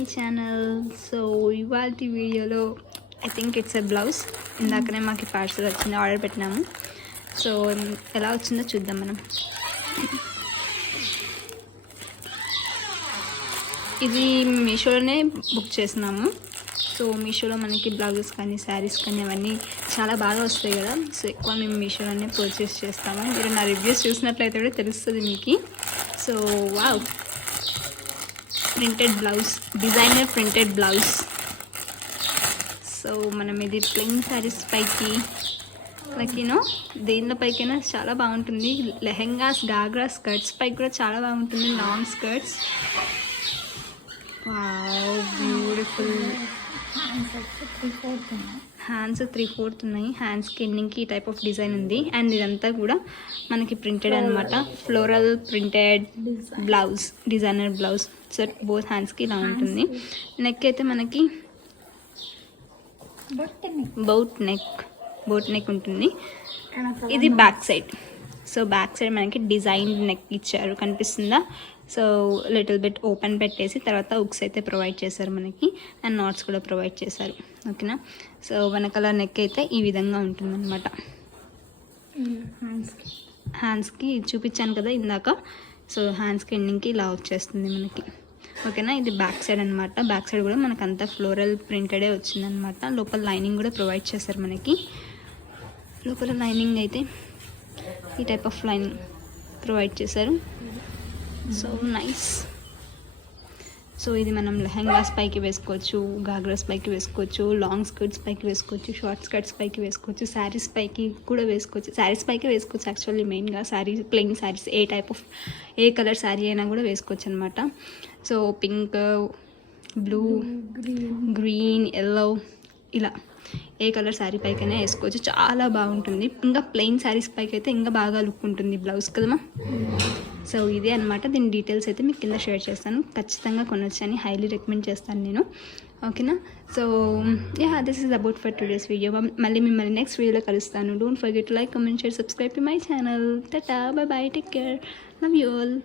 My channel. So ఇవాళ వీడియోలో I think it's a blouse. ఇందాకనే మాకు పార్సల్ వచ్చింది, ఆర్డర్ పెట్టినాము. సో ఎలా వచ్చిందో చూద్దాం మనం. ఇది మీషోలోనే బుక్ చేసినాము. సో మీషోలో మనకి బ్లౌజెస్ కానీ శారీస్ కానీ అవన్నీ చాలా బాగా వస్తాయి కదా. సో ఎక్కువ మేము మీషోలోనే పర్చేస్ చేస్తాము. మీరు నా రివ్యూస్ చూసినట్లయితే కూడా తెలుస్తుంది మీకు. So wow, printed blouse, designer printed blouse. So మనం ఇది ప్లెయిన్ శారీస్ పైకి లైక్ దేనిలో పైకైనా చాలా బాగుంటుంది. లెహెంగాస్, గాగ్రా, స్కర్ట్స్ పైకి కూడా చాలా బాగుంటుంది. Long skirts. Wow, beautiful. Hands 3/4 ఉన్నాయి. హ్యాండ్స్కి ఎండింగ్కి ఈ టైప్ ఆఫ్ డిజైన్ ఉంది. అండ్ ఇదంతా కూడా మనకి ప్రింటెడ్ అనమాట. Floral printed blouse, designer blouse. So both హ్యాండ్స్కి ఇలా ఉంటుంది. నెక్ అయితే మనకి బోట్ నెక్ ఉంటుంది. ఇది back side. So back side మనకి డిజైన్ నెక్ ఇచ్చారు, కనిపిస్తుందా? సో లిటిల్ బిట్ ఓపెన్ పెట్టేసి తర్వాత ఉక్స్ అయితే ప్రొవైడ్ చేశారు మనకి. అండ్ నాట్స్ కూడా ప్రొవైడ్ చేశారు. ఓకేనా. సో వెనకాల నెక్ అయితే ఈ విధంగా ఉంటుందన్నమాట. హ్యాండ్స్కి చూపించాను కదా ఇందాక. సో హ్యాండ్స్కి ఎండింగ్కి ఇలా వచ్చేస్తుంది మనకి. ఓకేనా. ఇది బ్యాక్ సైడ్ అనమాట. బ్యాక్ సైడ్ కూడా మనకు అంతా ఫ్లోరల్ ప్రింటెడే వచ్చిందనమాట. లోపల లైనింగ్ కూడా ప్రొవైడ్ చేశారు మనకి. లోపల లైనింగ్ అయితే ఈ టైప్ ఆఫ్ లైనింగ్ ప్రొవైడ్ చేశారు. So nice. సో ఇది మనం లెహెంగాస్ పైకి వేసుకోవచ్చు, గాగ్రాస్ పైకి వేసుకోవచ్చు, లాంగ్ స్కర్ట్స్ పైకి వేసుకోవచ్చు, షార్ట్ స్కర్ట్స్ పైకి వేసుకోవచ్చు, శారీస్ పైకి కూడా వేసుకోవచ్చు. శారీస్ పైకి వేసుకోవచ్చు యాక్చువల్లీ. మెయిన్గా శారీ, ప్లెయిన్ శారీస్, ఏ కలర్ శారీ అయినా కూడా వేసుకోవచ్చు అనమాట. So pink, blue, green, yellow ఇలా ఏ కలర్ శారీ పైకైనా వేసుకోవచ్చు. చాలా బాగుంటుంది. ఇంకా ప్లెయిన్ శారీస్ పైకి అయితే ఇంకా బాగా లుక్ ఉంటుంది బ్లౌజ్ కదమ్మా. సో ఇదే అనమాట. దీని డీటెయిల్స్ అయితే మీకు కింద షేర్ చేస్తాను. ఖచ్చితంగా కొనొచ్చు అని హైలీ రికమెండ్ చేస్తాను నేను. ఓకేనా. So this is about for today's video. మళ్ళీ మిమ్మల్ని నెక్స్ట్ వీడియోలో కలుస్తాను. Don't forget to like, comment, share, subscribe to my channel. Tata, by by, take care, love you all.